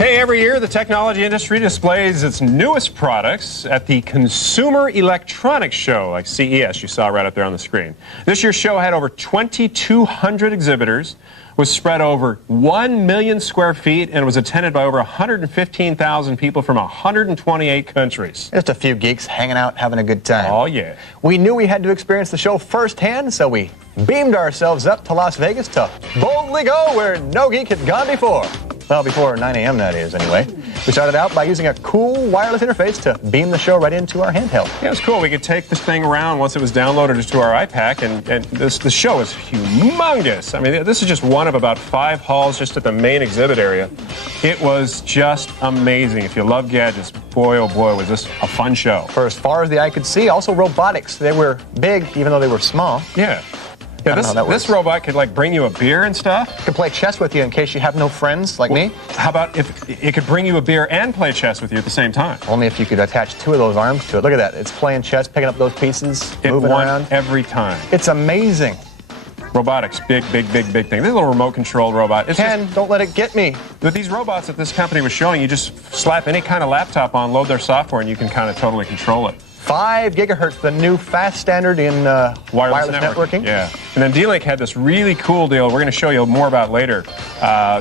Hey, every year the technology industry displays its newest products at the Consumer Electronics Show, like CES you saw right up there on the screen. This year's show had over 2,200 exhibitors, was spread over 1 million square feet, and was attended by over 115,000 people from 128 countries. Just a few geeks hanging out, having a good time. Oh, yeah. We knew we had to experience the show firsthand, so we beamed ourselves up to Las Vegas to boldly go where no geek had gone before. Well, before 9 a.m. that is, anyway. We started out by using a cool wireless interface to beam the show right into our handheld. Yeah, it was cool. We could take this thing around once it was downloaded to our iPad, and the show is humongous. I mean, this is just one of about 5 halls just at the main exhibit area. It was just amazing. If you love gadgets, boy, oh boy, was this a fun show. For as far as the eye could see, also robotics. They were big, even though they were small. Yeah. Yeah, this robot could like bring you a beer and stuff. It could play chess with you in case you have no friends like me. How about if it could bring you a beer and play chess with you at the same time? Only if you could attach 2 of those arms to it. Look at that. It's playing chess, picking up those pieces, moving around. Every time. It's amazing. Robotics, big thing. This is a little remote-controlled robot. Ken, don't let it get me. With these robots that this company was showing, you just slap any kind of laptop on, load their software, and you can kind of totally control it. 5 gigahertz, the new fast standard in wireless networking. Yeah. And then D-Link had this really cool deal we're going to show you more about later.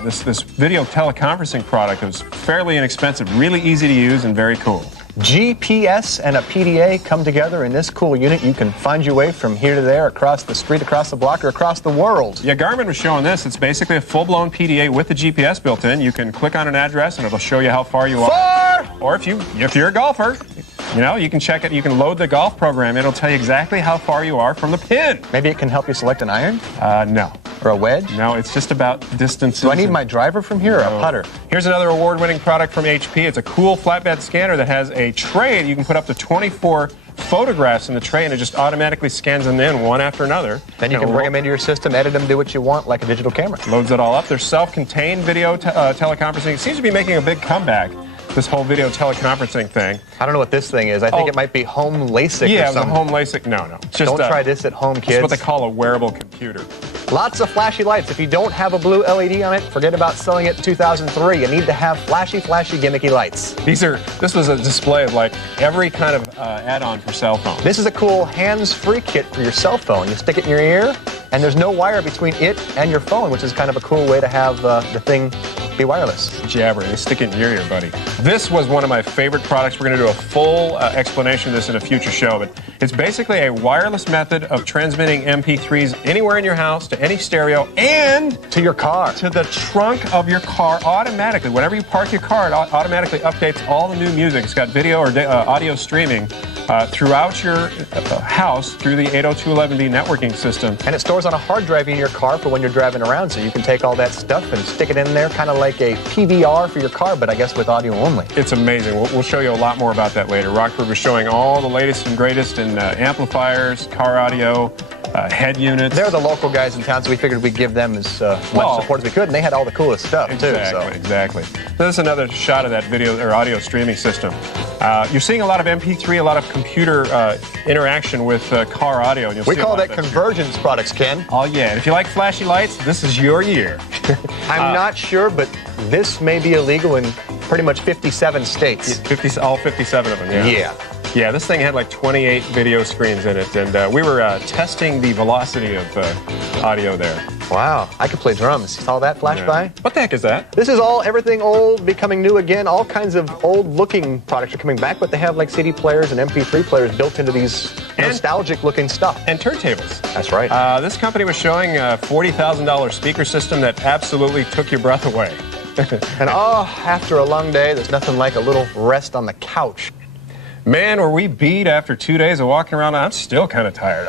This video teleconferencing product. It was fairly inexpensive, really easy to use, and very cool. GPS and a PDA come together in this cool unit. You can find your way from here to there, across the street, across the block, or across the world. Yeah, Garmin was showing this. It's basically a full-blown PDA with the GPS built in. You can click on an address, and it'll show you how far you are. Or if you're a golfer, you know, you can check it. You can load the golf program. It'll tell you exactly how far you are from the pin. Maybe it can help you select an iron? No. Or a wedge? No, it's just about distances. Do I need my driver from here or a putter? Here's another award-winning product from HP. It's a cool flatbed scanner that has a tray. You can put up to 24 photographs in the tray, and it just automatically scans them in one after another. Then you can bring them into your system, edit them, do what you want, like a digital camera. Loads it all up. There's self-contained video teleconferencing. It seems to be making a big comeback, this whole video teleconferencing thing. I don't know what this thing is. I think it might be home LASIK or something. Yeah, the home LASIK. No. It's just, don't try this at home, kids. It's what they call a wearable computer. Lots of flashy lights. If you don't have a blue LED on it, forget about selling it in 2003. You need to have flashy, gimmicky lights. This was a display of like every kind of add-on for cell phone. This is a cool hands-free kit for your cell phone. You stick it in your ear, and there's no wire between it and your phone, which is kind of a cool way to have the thing be wireless. Jabbering. You stick it in your ear, buddy. This was one of my favorite products. We're going to do a full explanation of this in a future show, but it's basically a wireless method of transmitting MP3s anywhere in your house to any stereo and to your car, to the trunk of your car automatically. Whenever you park your car, it automatically updates all the new music. It's got video or audio streaming throughout your house through the 802.11b networking system. And it stores on a hard drive in your car for when you're driving around, so you can take all that stuff and stick it in there, kind of like a PVR for your car, but I guess with audio only. It's amazing. We'll show you a lot more about that later. Rockford was showing all the latest and greatest in amplifiers, car audio, head units. They're the local guys in town, so we figured we'd give them as much support as we could, and they had all the coolest stuff, too. Exactly. This is another shot of that video or audio streaming system. You're seeing a lot of MP3, a lot of computer interaction with car audio. And we call that convergence products, Ken. Oh, yeah. And if you like flashy lights, this is your year. I'm not sure, but this may be illegal in pretty much 57 states. All 57 of them, yeah. Yeah, this thing had like 28 video screens in it, and we were testing the velocity of audio there. Wow, I could play drums. Saw that flash by? What the heck is that? This is everything old becoming new again. All kinds of old-looking products are coming back, but they have like CD players and MP3 players built into these nostalgic-looking stuff. And turntables. That's right. This company was showing a $40,000 speaker system that absolutely took your breath away. And after a long day, there's nothing like a little rest on the couch. Man, were we beat after 2 days of walking around. I'm still kind of tired.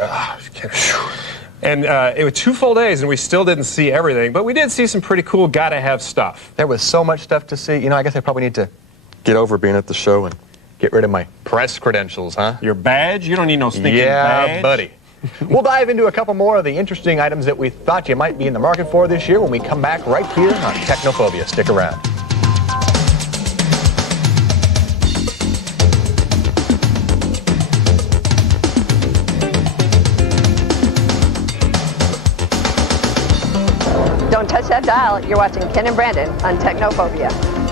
And it was 2 full days, and we still didn't see everything, but we did see some pretty cool gotta-have stuff. There was so much stuff to see. You know, I guess I probably need to get over being at the show and get rid of my press credentials, huh? Your badge? You don't need no stinking badge. Yeah, buddy. We'll dive into a couple more of the interesting items that we thought you might be in the market for this year when we come back right here on TechNoPhobia. Stick around. Don't touch that dial. You're watching Ken and Brandon on TechNoPhobia.